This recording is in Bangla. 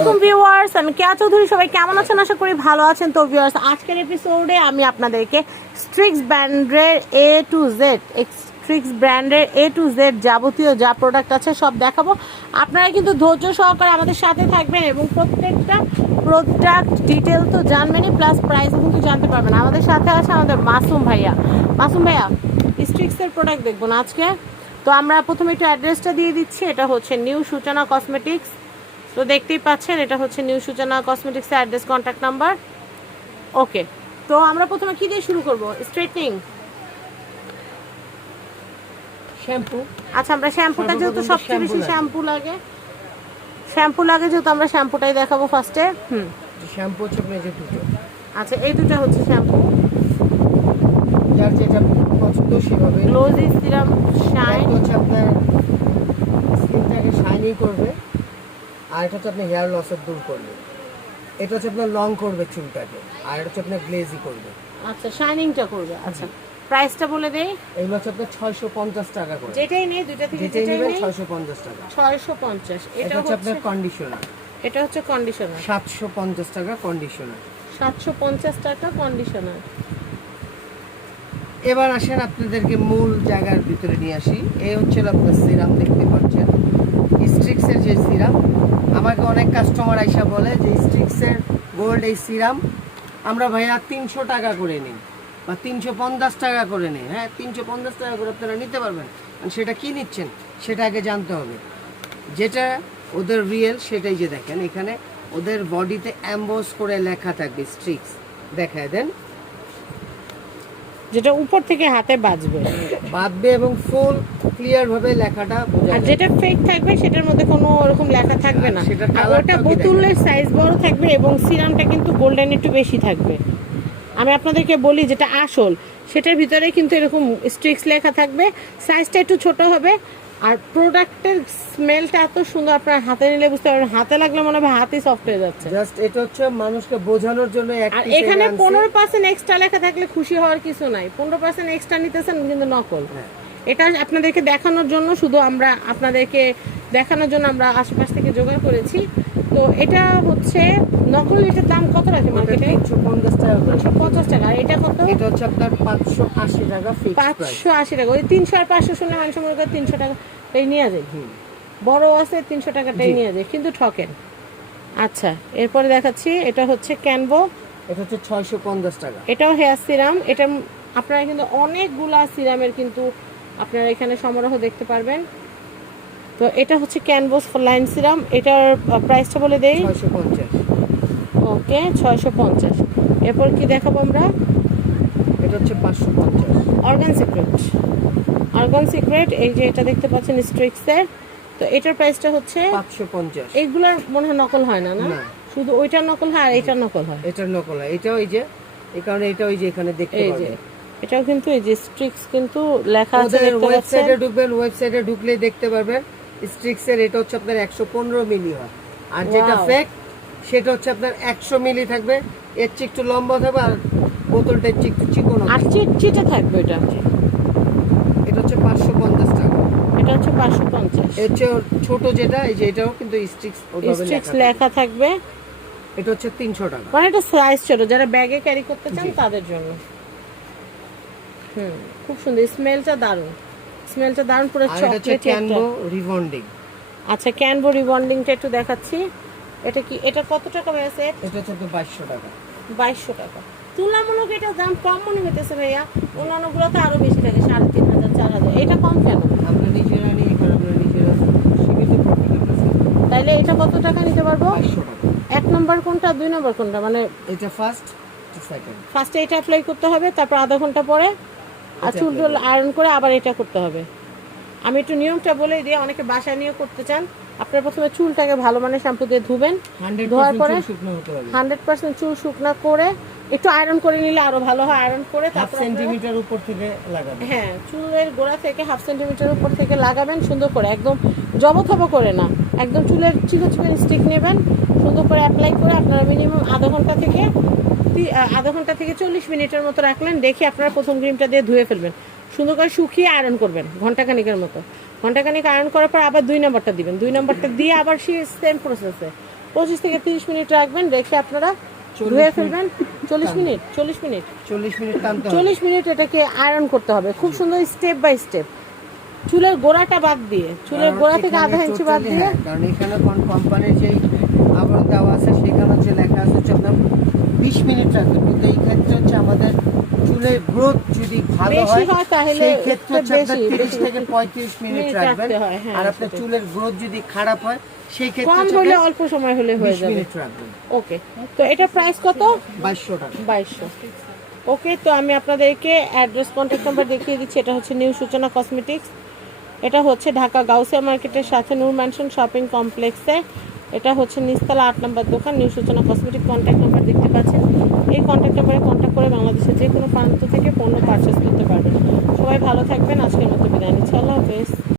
আলাইকুম ভিউয়ার্স, আমি কেয়া চৌধুরী, সবাই কেমন আছেন? আশা করি ভালো আছেন। তো ভিউয়ার্স, আজকের এপিসোডে আমি আপনাদেরকে স্ট্রিক্স ব্র্যান্ডের এ টু জেড স্ট্রিক্স ব্র্যান্ডের এ টু জেড যাবতীয় যা প্রোডাক্ট আছে সব দেখাবো। আপনারা কিন্তু ধৈর্য সহকারে আমাদের সাথে থাকবেন এবং প্রত্যেকটা প্রোডাক্ট ডিটেল তো জানবেনই প্লাস প্রাইসও কিন্তু জানতে পারবেন। আমাদের সাথে আছে আমাদের মাসুম ভাইয়া। মাসুম ভাইয়া স্ট্রিক্সের প্রোডাক্ট দেখব না আজকে। তো আমরা প্রথমে একটু অ্যাড্রেসটা দিয়ে দিচ্ছি। এটা হচ্ছে নিউ সূচনা কসমেটিক্স তো দেখতেই পাচ্ছেন এটা হচ্ছে নিউ সূচনা কসমেটিক্সের অ্যাড্রেস কন্ট্যাক্ট নাম্বার ওকে তো আমরা প্রথমে কি দিয়ে শুরু করব? স্ট্রেটনিং শ্যাম্পু আচ্ছা আমরা শ্যাম্পুটা যেহেতু সবচেয়ে বেশি শ্যাম্পু লাগে। শ্যাম্পু লাগে যেহেতু আমরা শ্যাম্পুটাই দেখাবো ফার্স্টে হুম। শ্যাম্পু হচ্ছে আপনার যে দুটো। আচ্ছা এই দুটো হচ্ছে শ্যাম্পু যার যেটা পছন্দ সেভাবে। গ্লোজি সিরাম শাইন হচ্ছে আপনার স্কিনটাকে শাইনিং করবে। আর এটা হচ্ছে আপনি হেয়ার লসের দূর করবে। এটা হচ্ছে আপনার লং করবে চুলটাকে আর এটা হচ্ছে আপনার গ্লেজি করবে। আচ্ছা শাইনিংটা করবে আচ্ছা। প্রাইসটা বলে দেই। এইগুলো হচ্ছে আপনার ছয়শো পঞ্চাশ টাকা করে। যেটাই নেই দুইটা থেকে যেটাই নেবেন নেই ছয়শো পঞ্চাশ টাকা। ছয়শো পঞ্চাশ। এটা এটা হচ্ছে আপনার কন্ডিশনার এটা হচ্ছে কন্ডিশনার সাতশো পঞ্চাশ টাকা কন্ডিশনার সাতশো পঞ্চাশ টাকা কন্ডিশনার এবার আসেন আপনাদেরকে মূল জায়গার ভিতরে নিয়ে আসি। এই হচ্ছে আপনার সিরাম দেখতে পাচ্ছেন? স্ট্রিক্সের যে সিরাম আমাকে অনেক কাস্টমার আইসা বলে যে স্ট্রিক্সের গোল্ড এই সিরাম আমরা ভাইয়া তিনশো টাকা করে নিই বা তিনশো পঞ্চাশ টাকা করে নিই। হ্যাঁ তিনশো পঞ্চাশ টাকা করে আপনারা নিতে পারবেন। সেটা কি নিচ্ছেন, সেটা আগে জানতে হবে। যেটা ওদের রিয়েল সেটাই যে দেখেন, এখানে ওদের বডিতে অ্যাম্বোস করে লেখা থাকবে স্ট্রিক্স দেখায় দেন। যেটা উপর থেকে হাতে বাজবে। বাঁধবে এবং ফুল ক্লিয়ার ভাবে লেখাটা বোঝা আর যেটা ফেক থাকবে সেটার মধ্যে কোনো ওরকম লেখা থাকবে না। সেটার আর ওটা বোতলের সাইজ বড় থাকবে এবং সিরামটা কিন্তু গোল্ডেন একটু বেশি থাকবে। আমি আপনাদেরকে বলি যেটা আসল সেটার ভিতরে কিন্তু এরকম স্ট্রিক্স লেখা থাকবে। সাইজটা একটু ছোট হবে আর প্রোডাক্টের স্মেলটা এত সুন্দর আপনার হাতে নিলে বুঝতে পারবেন হাতে লাগলে মনে হবে হাতই সফট হয়ে যাচ্ছে জাস্ট এটা হচ্ছে মানুষকে বোঝানোর জন্য আর এখানে। পনেরো পার্সেন্ট এক্সট্রা লেখা থাকলে খুশি হওয়ার কিছু নাই পনেরো পার্সেন্ট এক্সট্রা নিতেছেন কিন্তু নকল হ্যাঁ। এটা আপনাদেরকে দেখানোর জন্য শুধু আমরা আপনাদেরকে দেখানোর জন্য আমরা আশেপাশ থেকে জোগাড় করেছি তো এটা হচ্ছে নকল এটার দাম কত রাখে মার্কেটে 350 টাকা করে। তিনশো পঞ্চাশ টাকা। আর এটা কত? এটা হচ্ছে আপনার 580 টাকা ফিক্স প্রাইস পাঁচশো আশি টাকা। ওই তিনশো আর পাঁচশো শুনে মানুষ মনে করে তিনশো টাকাটাই নিয়ে যায়। বড় আছে তিনশো টাকাটাই নিয়ে যায়। কিন্তু ঠকেন। আচ্ছা এরপরে দেখাচ্ছি এটা হচ্ছে ক্যানভো এটা হচ্ছে 650 টাকা। এটাও হেয়ার সিরাম এটা আপনারা কিন্তু অনেকগুলা সিরামের কিন্তু আপনারা এখানে সমারোহ দেখতে পারবেন। তো এটা হচ্ছে ক্যানভাস লাইন সিরাম। এটার প্রাইসটা বলে দেই। 650 ওকে ছয়শো পঞ্চাশ। এরপর কি দেখাবো আমরা? এটা হচ্ছে 550 অর্গান সিক্রেট। অর্গান সিক্রেট এই যে এটা দেখতে পাচ্ছেন স্ট্রিক্সের। তো এটার প্রাইসটা হচ্ছে 550 এইগুলোর মনে হয় নকল হয় না না। শুধু ওইটার নকল হয় আর এটার নকল হয়? এটার নকল হয়। এটা ওই যে এই কারণে এটা ওই যে এখানে দেখতে এই যে এটাও কিন্তু এই যে স্ট্রিক্স কিন্তু লেখা আছে ওয়েবসাইটে ঢুকবেন ওয়েবসাইটে ঢুকলেই দেখতে পারবেন। স্ট্রিক্সের এটা হচ্ছে আপনার 115 মিলি হয় আর যেটা. ফেক সেটা হচ্ছে আপনার 100 মিলি থাকবে। এর চেয়ে একটু লম্বা থাকবে আর বোতলটা চেয়ে একটু চিকন আর চিট চিটে থাকবে এটা? এটা হচ্ছে 550 টাকা। এটা হচ্ছে পাঁচশো পঞ্চাশ। এর চেয়ে ছোট যেটা এই যে এটাও কিন্তু স্ট্রিক্স স্ট্রিক্স লেখা থাকবে। এটা হচ্ছে 300 টাকা। মানে এটা সাইজ ছোট যারা ব্যাগে ক্যারি করতে চান তাদের জন্য। হুম খুব সুন্দর। স্মেলটা দারুণ। স্মেলটা দারুণ পুরো চকলেট ক্যানভো রিবন্ডিং আচ্ছা ক্যানবো রিবন্ডিংটা একটু দেখাচ্ছি। এটা কি এটা কত টাকা হয়েছে এটা হচ্ছে 2200 টাকা। বাইশশো টাকা। তুলনামূলক এটা দাম কম মনে হইতেছে ভাইয়া। অন্যান্যগুলো তো আরও বেশি থাকে সাড়ে তিন হাজার চার হাজার। এটা কম কেন? আমরা নিজেরা নিয়ে আমরা নিজেরা সীমিত তাইলে এটা কত টাকা নিতে পারব? 500 টাকা। এক নম্বর কোনটা দুই নম্বর কোনটা? মানে এটা ফার্স্ট সেকেন্ড ফার্স্টে এটা অ্যাপ্লাই করতে হবে তারপর আধা ঘণ্টা পরে আর চুল টুল আয়রন করে আবার এটা করতে হবে। আমি একটু নিয়মটা বলে দিয়ে অনেকে বাসায় নিয়ে করতে চান আপনার প্রথমে চুলটাকে ভালো মানের শ্যাম্পু দিয়ে ধুবেন ধোয়ার পরে হান্ড্রেড পার্সেন্ট চুল শুকনা করে একটু আয়রন করে নিলে আরও ভালো হয় আয়রন করে হাফ তারপর সেন্টিমিটার উপর থেকে লাগাবে হ্যাঁ চুলের গোড়া থেকে হাফ সেন্টিমিটার উপর থেকে লাগাবেন সুন্দর করে একদম জবথব করে না একদম চুলের চিকন চিকন স্টিক নেবেন সুন্দর করে অ্যাপ্লাই করে আপনারা মিনিমাম আধা ঘণ্টা থেকে আধা ঘণ্টা থেকে চল্লিশ মিনিটের মতো রাখলেন দেখে আপনারা প্রথম ক্রিমটা দিয়ে ধুয়ে ফেলবেন। সুন্দর করে শুকিয়ে আয়রন করবেন ঘন্টাখানিকের মতো। ঘন্টাখানিক আয়রন করার পর আবার দুই নম্বরটা দিবেন। দুই নম্বরটা দিয়ে আবার সেই সেম প্রসেসে পঁচিশ থেকে তিরিশ মিনিট রাখবেন রেখে আপনারা ধুয়ে ফেলবেন। চল্লিশ মিনিট চল্লিশ মিনিট। চল্লিশ মিনিট চল্লিশ মিনিট এটাকে আয়রন করতে হবে। খুব সুন্দর স্টেপ বাই স্টেপ চুলের গোড়াটা বাদ দিয়ে চুলের গোড়া থেকে আধা ইঞ্চি বাদ দিয়ে হ্যাঁ, কারণ এখানে কোন কোম্পানির যেই আবরণ দেওয়া আছে সেখানে হচ্ছে লেখা আছে আপনার বিশ মিনিট রাখবেন কিন্তু এই ক্ষেত্রে হচ্ছে আমাদের চুলের গ্রোথ যদি ভালো হয় তাহলে সেই ক্ষেত্রে হচ্ছে আপনার তিরিশ থেকে পঁয়ত্রিশ মিনিট রাখবেন। আর আপনার চুলের গ্রোথ যদি খারাপ হয় সেই ক্ষেত্রে কম হলে অল্প সময় হলে হয়ে যাবে। ওকে তো এটা প্রাইস কত? বাইশশো টাকা। বাইশশো। ওকে তো আমি আপনাদেরকে অ্যাড্রেস কন্ট্যাক্ট নাম্বার দেখিয়ে দিচ্ছি এটা হচ্ছে নিউ সূচনা কসমেটিক্স এটা হচ্ছে ঢাকা গাউসিয়া মার্কেটের সাথে নূর ম্যানশন শপিং কমপ্লেক্সে এটা হচ্ছে নিস্তালা আট নম্বর দোকান, নিউ সূচনা কসমেটিক কন্ট্যাক্ট নাম্বার দেখতে পাচ্ছেন। এই কন্ট্যাক্ট নাম্বারে কন্ট্যাক্ট করে বাংলাদেশের যে কোনো প্রান্ত থেকে পণ্য পারচেস করতে পারবেন। সবাই ভালো থাকবেন, আজকের মতো বিদায় নিচ্ছি। আল্লাহ হাফেজ।